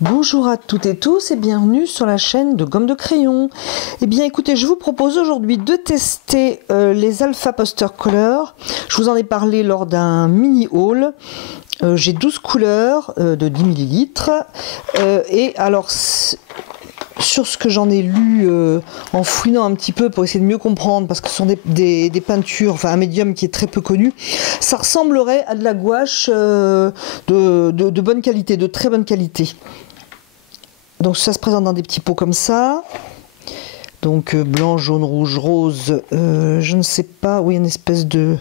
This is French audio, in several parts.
Bonjour à toutes et tous et bienvenue sur la chaîne de Gomme de Crayon. Eh bien écoutez, je vous propose aujourd'hui de tester les Alpha Poster Color. Je vous en ai parlé lors d'un mini haul. J'ai 12 couleurs de 10 ml. Et alors, sur ce que j'en ai lu en fouinant un petit peu pour essayer de mieux comprendre, parce que ce sont des peintures, enfin un médium qui est très peu connu, ça ressemblerait à de la gouache de bonne qualité, de très bonne qualité. Donc ça se présente dans des petits pots comme ça. Donc blanc, jaune, rouge, rose, je ne sais pas, oui, une espèce de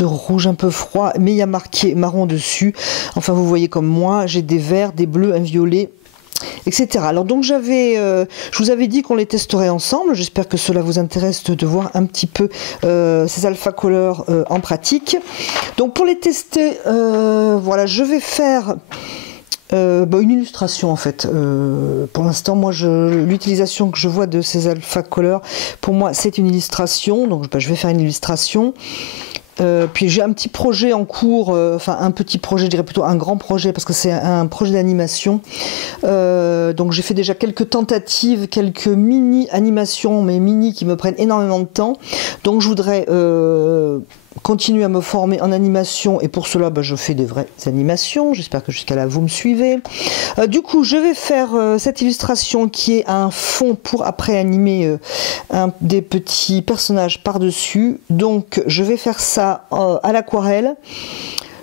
rouge un peu froid, mais il y a marqué marron dessus. Enfin, vous voyez comme moi, j'ai des verts, des bleus, un violet, etc. Alors donc je vous avais dit qu'on les testerait ensemble. J'espère que cela vous intéresse de voir un petit peu ces Alpha Color en pratique. Donc pour les tester, voilà, je vais faire une illustration en fait. Pour l'instant, moi, l'utilisation que je vois de ces Alpha Color, pour moi, c'est une illustration. Donc je vais faire une illustration. Puis j'ai un petit projet en cours, enfin un petit projet, je dirais plutôt un grand projet parce que c'est un projet d'animation. Donc j'ai fait déjà quelques tentatives, quelques mini animations, mais mini qui me prennent énormément de temps. Donc je voudrais continuer à me former en animation et pour cela je fais des vraies animations. J'espère que jusqu'à là vous me suivez. Du coup je vais faire cette illustration qui est un fond pour après animer des petits personnages par dessus. Donc je vais faire ça à l'aquarelle.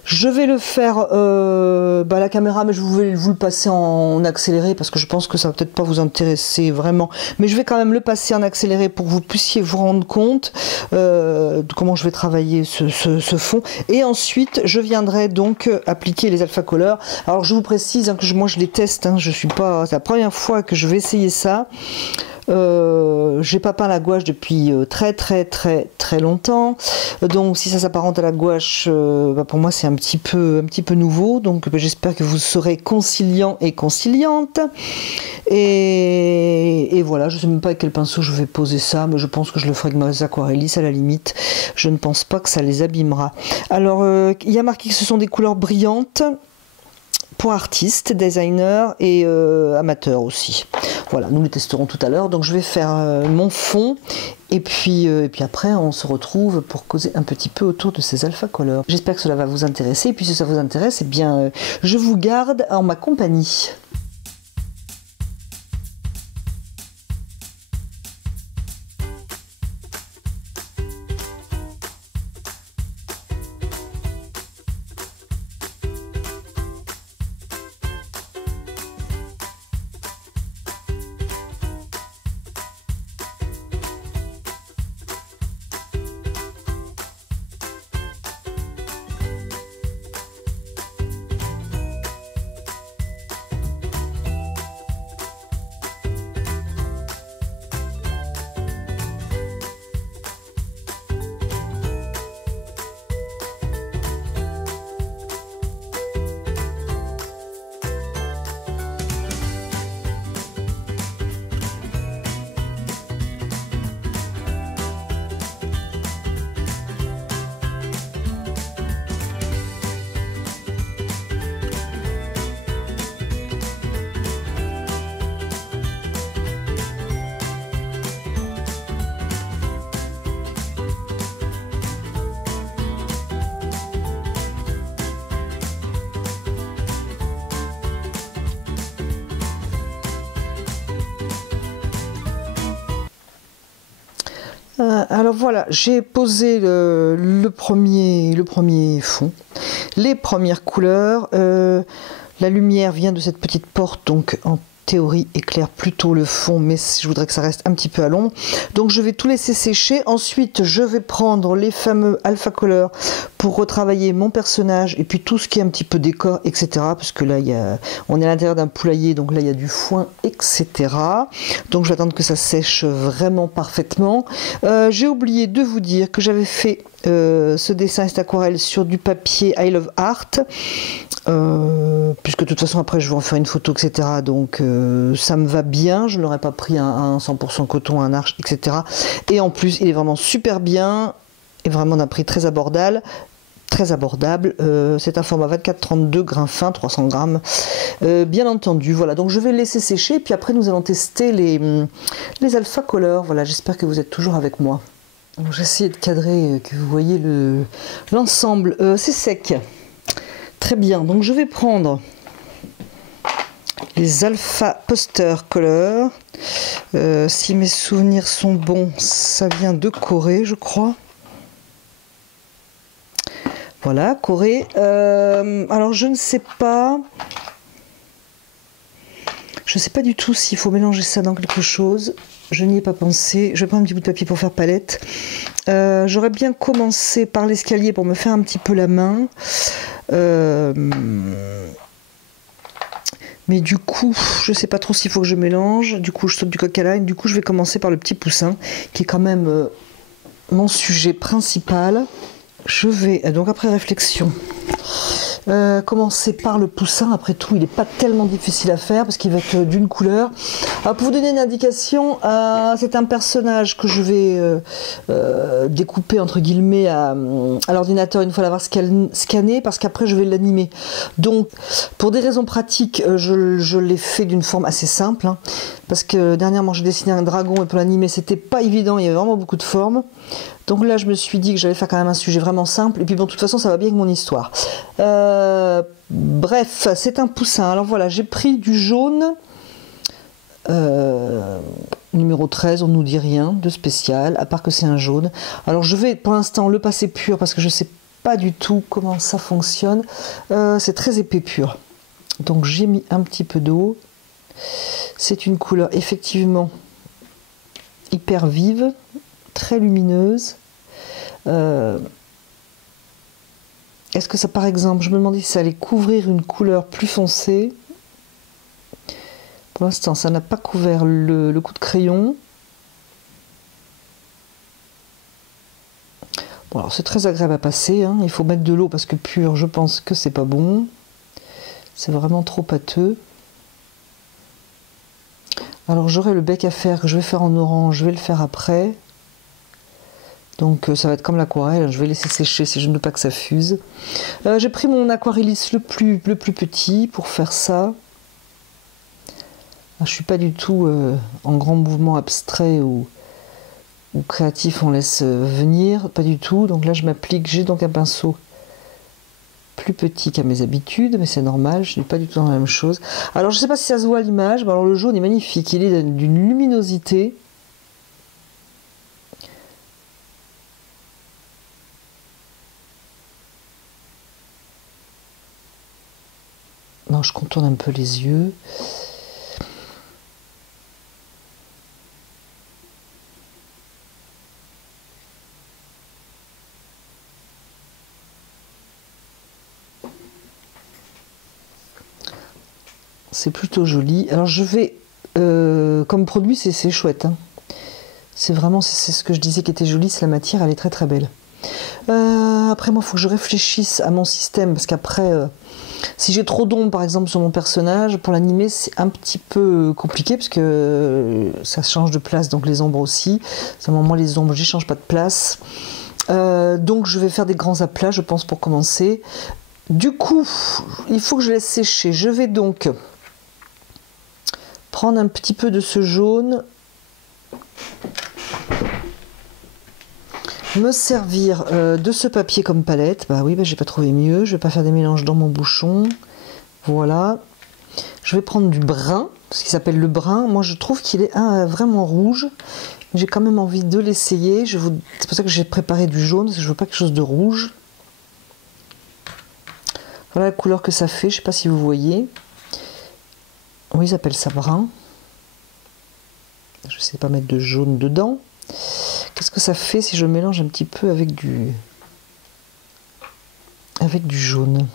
Je vais le faire à la caméra, mais je vais vous le passer en accéléré parce que je pense que ça va peut-être pas vous intéresser vraiment. Mais je vais quand même le passer en accéléré pour que vous puissiez vous rendre compte de comment je vais travailler ce fond. Et ensuite, je viendrai donc appliquer les Alpha Color. Alors je vous précise que moi je les teste, je suis pas, c'est la première fois que je vais essayer ça. J'ai pas peint la gouache depuis très longtemps, donc si ça s'apparente à la gouache, pour moi c'est un petit peu nouveau, donc j'espère que vous serez conciliant et conciliante. Et voilà, je sais même pas avec quel pinceau je vais poser ça, mais je pense que je le ferai avec mes aquarellis à la limite. Je ne pense pas que ça les abîmera. Alors il y a marqué que ce sont des couleurs brillantes pour artistes, designers et amateurs aussi. Voilà, nous les testerons tout à l'heure. Donc je vais faire mon fond et puis après on se retrouve pour causer un petit peu autour de ces Alpha Color. J'espère que cela va vous intéresser et puis si ça vous intéresse, eh bien je vous garde en ma compagnie. Alors voilà, j'ai posé le premier fond, les premières couleurs. La lumière vient de cette petite porte, donc en théorie éclaire plutôt le fond, mais je voudrais que ça reste un petit peu à l'ombre. Donc je vais tout laisser sécher. Ensuite, je vais prendre les fameux Alpha Color pour retravailler mon personnage et puis tout ce qui est un petit peu décor, etc. Parce que là, on est à l'intérieur d'un poulailler, donc là, il y a du foin, etc. Donc je vais attendre que ça sèche vraiment parfaitement. J'ai oublié de vous dire que j'avais fait ce dessin, cette aquarelle sur du papier I Love Art. Puisque de toute façon après je vais en faire une photo, etc. Donc ça me va bien, je n'aurais pas pris un 100% coton, un arche, etc. Et en plus il est vraiment super bien et vraiment d'un prix très abordable. très abordable. C'est un format 24-32, grain fin, 300 grammes. Bien entendu, voilà. Donc je vais le laisser sécher, puis après nous allons tester les Alpha Color. Voilà, j'espère que vous êtes toujours avec moi. J'essaie de cadrer, que vous voyez l'ensemble. C'est sec. Très bien, donc je vais prendre les Alpha Poster Color. Si mes souvenirs sont bons, ça vient de Corée, je crois. Voilà, Corée. Alors je ne sais pas. Je ne sais pas du tout s'il faut mélanger ça dans quelque chose. Je n'y ai pas pensé. Je vais prendre un petit bout de papier pour faire palette. J'aurais bien commencé par l'escalier pour me faire un petit peu la main. Mais du coup, je ne sais pas trop s'il faut que je mélange. Du coup, je saute du coq à l'âne. Du coup, je vais commencer par le petit poussin, qui est quand même mon sujet principal. Je vais, donc après réflexion, commencer par le poussin. Après tout, il n'est pas tellement difficile à faire parce qu'il va être d'une couleur. Alors, pour vous donner une indication, c'est un personnage que je vais découper entre guillemets à l'ordinateur une fois l'avoir scanné, parce qu'après je vais l'animer. Donc, pour des raisons pratiques, je l'ai fait d'une forme assez simple, hein, parce que dernièrement j'ai dessiné un dragon et pour l'animer c'était pas évident, il y avait vraiment beaucoup de formes. Donc là, je me suis dit que j'allais faire quand même un sujet vraiment simple. Et puis bon, de toute façon, ça va bien avec mon histoire. Bref, c'est un poussin. Alors voilà, j'ai pris du jaune. Numéro 13, on ne nous dit rien de spécial, à part que c'est un jaune. Alors je vais pour l'instant le passer pur, parce que je ne sais pas du tout comment ça fonctionne. C'est très épais pur. Donc j'ai mis un petit peu d'eau. C'est une couleur effectivement hyper vive, très lumineuse. Est-ce que ça, par exemple, je me demandais si ça allait couvrir une couleur plus foncée. Pour l'instant, ça n'a pas couvert le coup de crayon. Bon, alors c'est très agréable à passer, hein. Il faut mettre de l'eau parce que pur, je pense que c'est pas bon. C'est vraiment trop pâteux. Alors j'aurai le bec à faire que je vais faire en orange, je vais le faire après. Donc ça va être comme l'aquarelle, je vais laisser sécher si je ne veux pas que ça fuse. J'ai pris mon aquarelliste le plus petit pour faire ça. Je ne suis pas du tout en grand mouvement abstrait ou créatif, on laisse venir, pas du tout. Donc là je m'applique, j'ai donc un pinceau plus petit qu'à mes habitudes, mais c'est normal, je n'ai pas du tout dans la même chose. Alors je ne sais pas si ça se voit à l'image, mais alors le jaune est magnifique, il est d'une luminosité. Non, je contourne un peu les yeux. C'est plutôt joli. Alors je vais, comme produit, c'est chouette, hein. C'est vraiment, c'est ce que je disais qui était joli, c'est la matière, elle est très très belle. Après moi, il faut que je réfléchisse à mon système, parce qu'après, si j'ai trop d'ombre par exemple sur mon personnage, pour l'animer c'est un petit peu compliqué, parce que ça change de place, donc les ombres aussi. Seulement moi les ombres, j'y change pas de place. Donc je vais faire des grands aplats, je pense, pour commencer. Du coup, il faut que je laisse sécher. Je vais donc prendre un petit peu de ce jaune, me servir de ce papier comme palette. Bah oui, bah, j'ai pas trouvé mieux. Je vais pas faire des mélanges dans mon bouchon. Voilà. Je vais prendre du brun, ce qui s'appelle le brun. Moi, je trouve qu'il est vraiment rouge. J'ai quand même envie de l'essayer. C'est pour ça que j'ai préparé du jaune, parce que je veux pas quelque chose de rouge. Voilà la couleur que ça fait. Je sais pas si vous voyez. Oui, ils appellent ça brun. Je sais pas mettre de jaune dedans. Qu'est-ce que ça fait si je mélange un petit peu avec du jaune?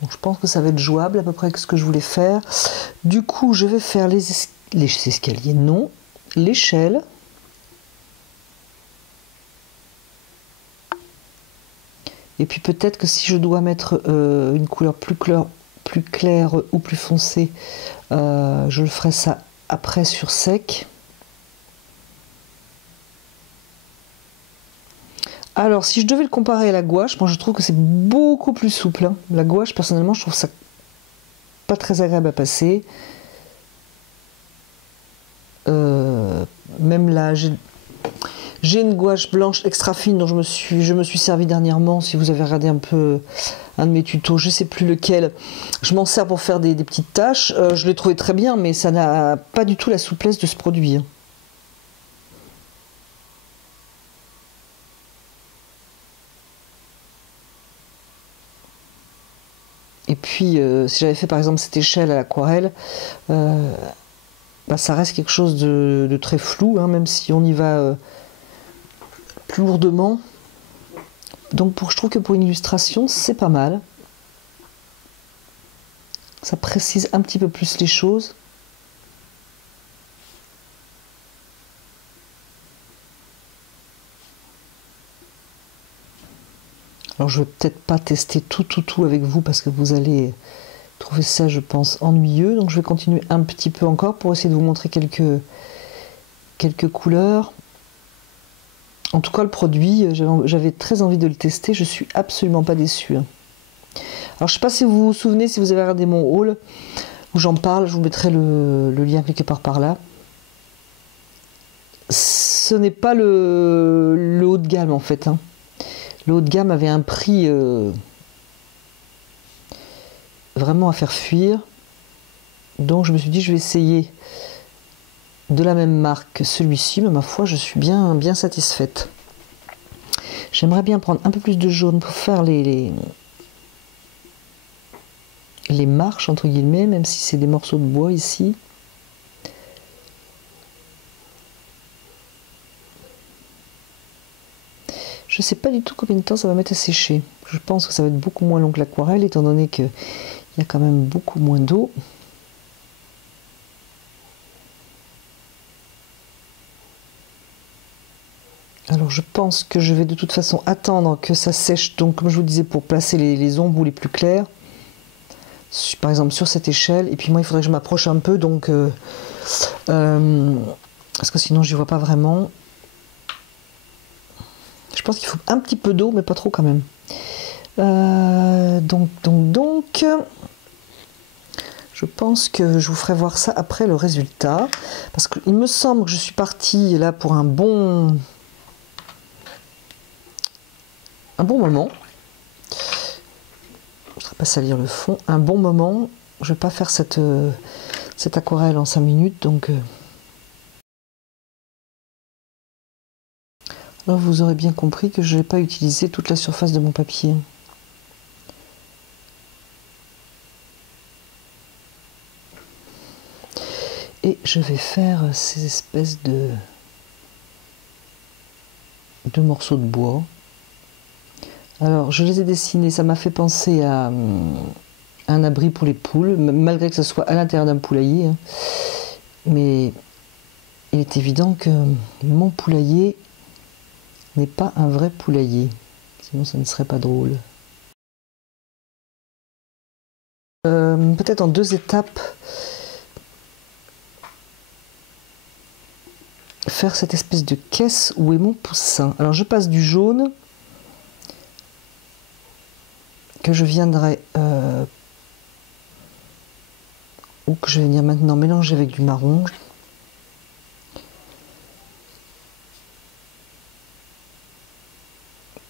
Bon, je pense que ça va être jouable à peu près avec ce que je voulais faire. Du coup, je vais faire les escaliers, non, l'échelle. Et puis peut-être que si je dois mettre une couleur plus claire ou plus foncée, je le ferai ça après sur sec. Alors, si je devais le comparer à la gouache, moi je trouve que c'est beaucoup plus souple, hein. La gouache, personnellement, je trouve ça pas très agréable à passer. Même là, j'ai une gouache blanche extra fine dont je me suis servi dernièrement. Si vous avez regardé un peu un de mes tutos, je sais plus lequel, je m'en sers pour faire des petites tâches. Je l'ai trouvé très bien, mais ça n'a pas du tout la souplesse de ce produit, hein. Et puis, si j'avais fait par exemple cette échelle à l'aquarelle, bah, ça reste quelque chose de très flou, hein, même si on y va plus lourdement. Donc je trouve que pour une illustration, c'est pas mal. Ça précise un petit peu plus les choses. Alors je vais peut-être pas tester tout avec vous parce que vous allez trouver ça, je pense, ennuyeux. Donc je vais continuer un petit peu encore pour essayer de vous montrer quelques couleurs. En tout cas, le produit, j'avais très envie de le tester. Je suis absolument pas déçue, hein. Alors je sais pas si vous vous souvenez, si vous avez regardé mon haul où j'en parle, je vous mettrai le lien quelque part par là. Ce n'est pas le haut de gamme en fait, hein. Le haut de gamme avait un prix vraiment à faire fuir. Donc je me suis dit, je vais essayer de la même marque que celui-ci, mais ma foi, je suis bien satisfaite. J'aimerais bien prendre un peu plus de jaune pour faire les marches, entre guillemets, même si c'est des morceaux de bois ici. Je ne sais pas du tout combien de temps ça va mettre à sécher. Je pense que ça va être beaucoup moins long que l'aquarelle, étant donné qu'il y a quand même beaucoup moins d'eau. Alors je pense que je vais de toute façon attendre que ça sèche, donc comme je vous disais, pour placer les ombres les plus claires. Par exemple sur cette échelle, et puis moi il faudrait que je m'approche un peu, donc parce que sinon j'y vois pas vraiment. Je pense qu'il faut un petit peu d'eau, mais pas trop quand même. Donc, je pense que je vous ferai voir ça après le résultat, parce qu'il me semble que je suis partie là pour un bon moment. Je ne vais pas salir le fond. Un bon moment. Je ne vais pas faire cette aquarelle en 5 minutes, donc. Alors vous aurez bien compris que je n'ai pas utilisé toute la surface de mon papier. Et je vais faire ces espèces de morceaux de bois. Alors je les ai dessinés, ça m'a fait penser à un abri pour les poules, malgré que ce soit à l'intérieur d'un poulailler, hein. Mais il est évident que mon poulailler n'est pas un vrai poulailler, sinon ça ne serait pas drôle. Peut-être en 2 étapes, faire cette espèce de caisse où est mon poussin. Alors je passe du jaune que je viendrai ou que je vais venir maintenant mélanger avec du marron.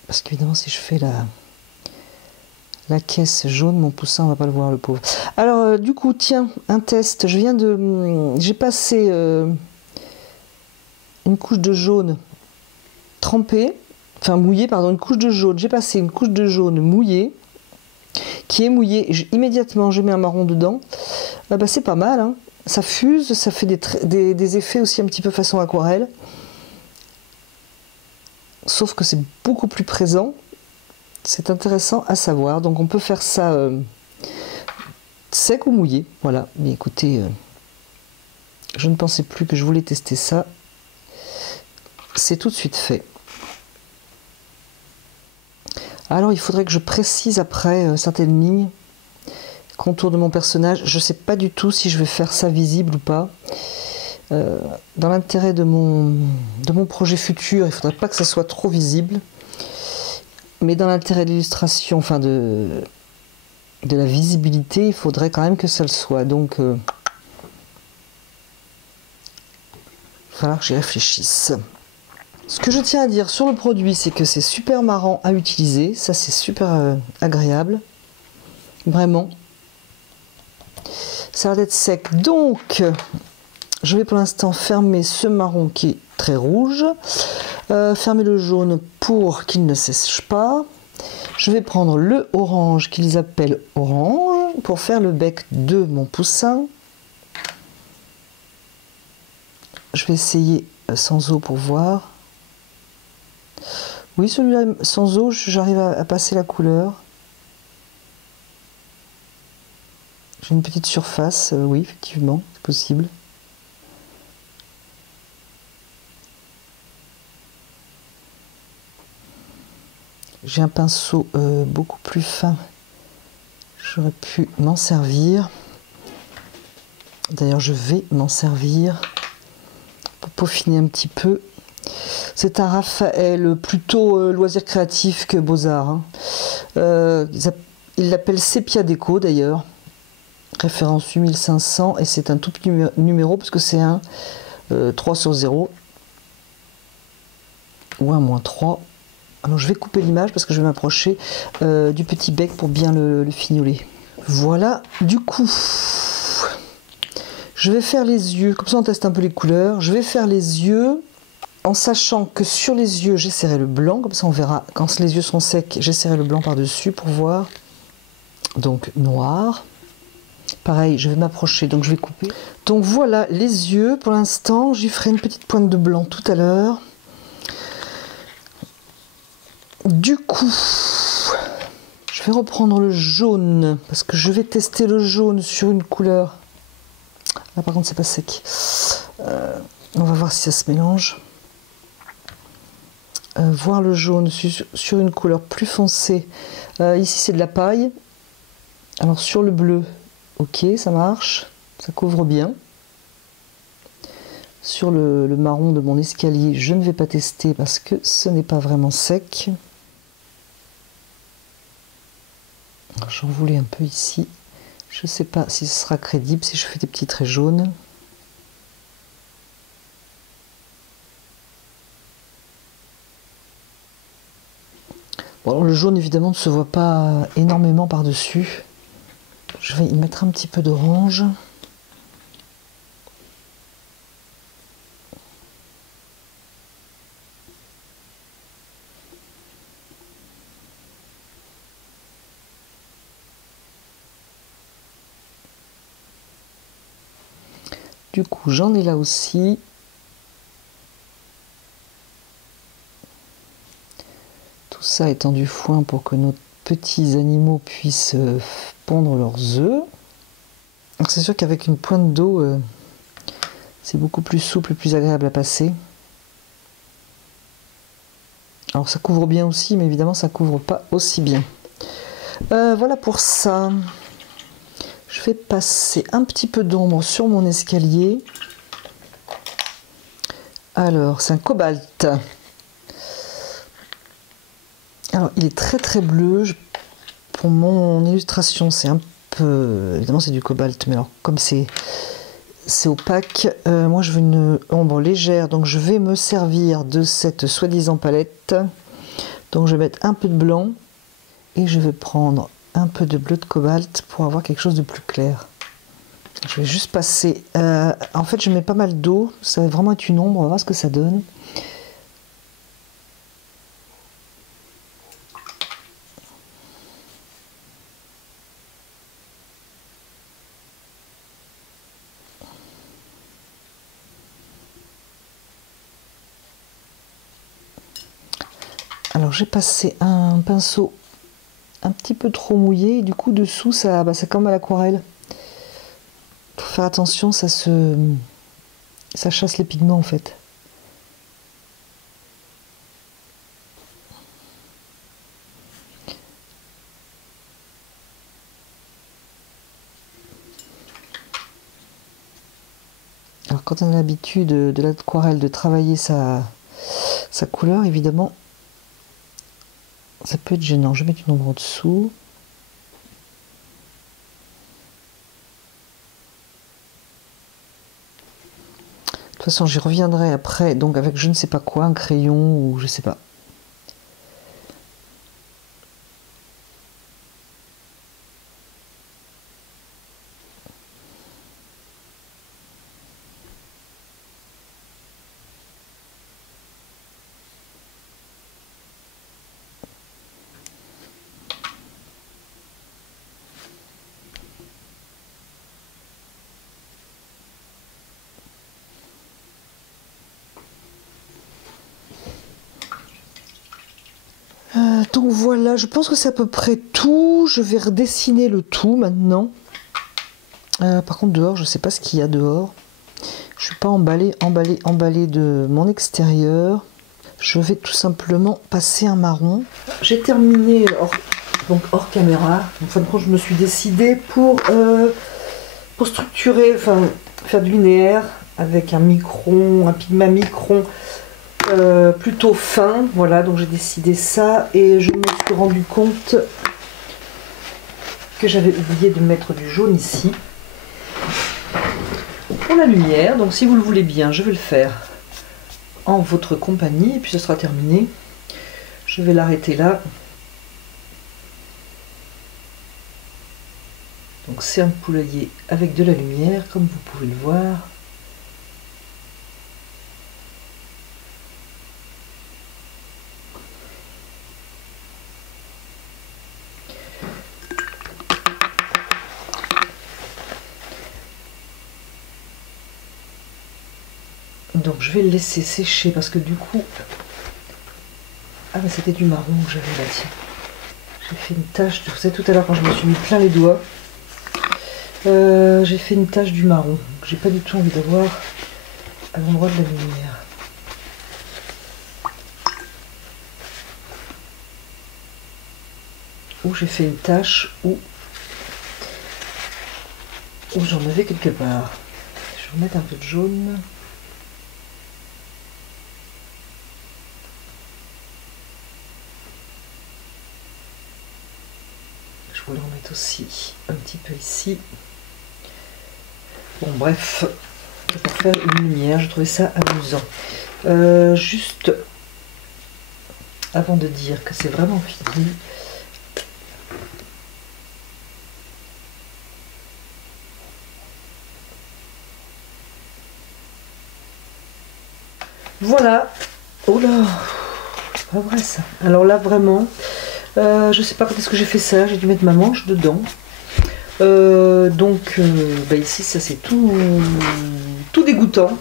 Parce qu'évidemment si je fais la caisse jaune, mon poussin on va pas le voir, le pauvre. Alors du coup tiens, un test, j'ai passé une couche de jaune trempée, enfin mouillée, pardon, une couche de jaune, j'ai passé une couche de jaune mouillée, qui est mouillée, et immédiatement je mets un marron dedans. Bah, c'est pas mal, hein. Ça fuse, ça fait des effets aussi un petit peu façon aquarelle, sauf que c'est beaucoup plus présent. C'est intéressant à savoir, donc on peut faire ça sec ou mouillé, voilà. Mais écoutez, je ne pensais plus que je voulais tester ça. C'est tout de suite fait. Alors il faudrait que je précise après certaines lignes, contour de mon personnage. Je ne sais pas du tout si je vais faire ça visible ou pas. Dans l'intérêt de mon projet futur, il ne faudrait pas que ça soit trop visible. Mais dans l'intérêt de l'illustration, enfin de la visibilité, il faudrait quand même que ça le soit. Donc, il va falloir que j'y réfléchisse. Ce que je tiens à dire sur le produit, c'est que c'est super marrant à utiliser. Ça, c'est super agréable. Vraiment. Ça a l'air d'être sec. Donc, je vais pour l'instant fermer ce marron qui est très rouge. Fermer le jaune pour qu'il ne sèche pas. Je vais prendre le orange qu'ils appellent orange pour faire le bec de mon poussin. Je vais essayer sans eau pour voir. Oui, celui-là sans eau, j'arrive à passer la couleur. J'ai une petite surface, oui, effectivement, c'est possible. J'ai un pinceau beaucoup plus fin. J'aurais pu m'en servir. D'ailleurs, je vais m'en servir pour peaufiner un petit peu. C'est un Raphaël plutôt loisir créatif que Beaux-Arts. Hein. Ils l'appellent Sepia Déco d'ailleurs. Référence 8500 et c'est un tout petit numéro parce que c'est un 3/0 ou un -3. Alors je vais couper l'image parce que je vais m'approcher du petit bec pour bien le fignoler. Voilà, du coup, je vais faire les yeux, comme ça on teste un peu les couleurs. Je vais faire les yeux en sachant que sur les yeux j'essaierai le blanc, comme ça on verra quand les yeux sont secs, j'essaierai le blanc par-dessus pour voir. Donc noir. Pareil, je vais m'approcher, donc je vais couper. Donc voilà les yeux, pour l'instant, j'y ferai une petite pointe de blanc tout à l'heure. Du coup, je vais reprendre le jaune, parce que je vais tester le jaune sur une couleur. Là par contre c'est pas sec. On va voir si ça se mélange. Voir le jaune sur une couleur plus foncée. Ici c'est de la paille. Alors sur le bleu, ok, ça marche, ça couvre bien. Sur le marron de mon escalier, je ne vais pas tester parce que ce n'est pas vraiment sec. J'en voulais un peu ici. Je ne sais pas si ce sera crédible si je fais des petits traits jaunes. Bon, alors le jaune évidemment ne se voit pas énormément par-dessus. Je vais y mettre un petit peu d'orange. Du coup, j'en ai là aussi. Tout ça étant du foin pour que nos petits animaux puissent pondre leurs œufs. C'est sûr qu'avec une pointe d'eau, c'est beaucoup plus souple et plus agréable à passer. Alors ça couvre bien aussi, mais évidemment ça couvre pas aussi bien. Voilà pour ça. Je vais passer un petit peu d'ombre sur mon escalier. Alors, c'est un cobalt. Alors, il est très très bleu. Pour mon illustration, c'est un peu... Évidemment, c'est du cobalt, mais alors, comme c'est opaque, moi je veux une ombre légère, donc je vais me servir de cette soi-disant palette. Donc, je vais mettre un peu de blanc et je vais prendre un peu de bleu de cobalt pour avoir quelque chose de plus clair. Je vais juste passer... en fait, je mets pas mal d'eau. Ça va vraiment être une ombre. On va voir ce que ça donne. Alors, j'ai passé un pinceau un petit peu trop mouillé. Et du coup, dessous, ça, c'est comme à l'aquarelle. Faut faire attention, ça chasse les pigments en fait. Alors quand on a l'habitude de l'aquarelle de travailler sa couleur, évidemment, Ça peut être gênant. Je vais mettre une ombre en dessous. De toute façon, j'y reviendrai après, donc avec je ne sais pas quoi, un crayon ou je sais pas. Donc voilà, je pense que c'est à peu près tout. Je vais redessiner le tout maintenant. Par contre, dehors, je ne sais pas ce qu'il y a dehors. Je ne suis pas emballée de mon extérieur. Je vais tout simplement passer un marron. J'ai terminé hors caméra. En fin de compte, je me suis décidée pour structurer, enfin faire du linéaire avec un micron, un pigment micron plutôt fin. Voilà, donc j'ai décidé ça et je me suis rendu compte que j'avais oublié de mettre du jaune ici pour la lumière. Donc si vous le voulez bien, je vais le faire en votre compagnie et puis ce sera terminé. Je vais l'arrêter là. Donc c'est un poulailler avec de la lumière comme vous pouvez le voir. Donc je vais le laisser sécher parce que du coup... Ah mais c'était du marron que j'avais là, tiens. J'ai fait une tache, vous savez tout à l'heure quand je me suis mis plein les doigts, j'ai fait une tache du marron. J'ai pas du tout envie d'avoir à l'endroit de la lumière. Où j'ai fait une tache où j'en avais quelque part. Je vais remettre un peu de jaune. Je voulais en mettre aussi un petit peu ici. Bon bref, pour faire une lumière, je trouvais ça amusant. Juste avant de dire que c'est vraiment fini, voilà. Oh là, c'est pas vrai ça. Alors là vraiment, je sais pas quand est-ce que j'ai fait ça. J'ai dû mettre ma manche dedans. Bah ici ça c'est tout dégoûtant.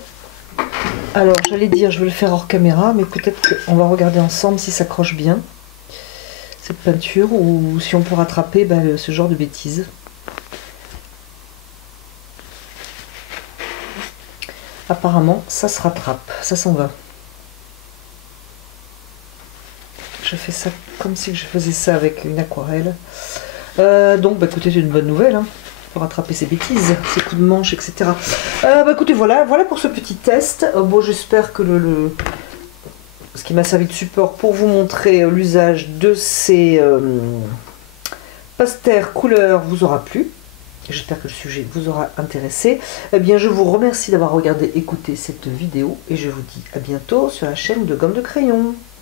Alors j'allais dire je vais le faire hors caméra, mais peut-être qu'on va regarder ensemble si ça accroche bien cette peinture ou si on peut rattraper ce genre de bêtises. Apparemment ça se rattrape, ça s'en va. Je fais ça comme si je faisais ça avec une aquarelle. Donc écoutez, c'est une bonne nouvelle, hein, pour rattraper ces bêtises, ces coups de manche, etc. Écoutez, voilà pour ce petit test. Bon, j'espère que ce qui m'a servi de support pour vous montrer l'usage de ces pasteurs couleurs vous aura plu. J'espère que le sujet vous aura intéressé. Eh bien, je vous remercie d'avoir regardé, écouté cette vidéo et je vous dis à bientôt sur la chaîne de Gomme de Crayon.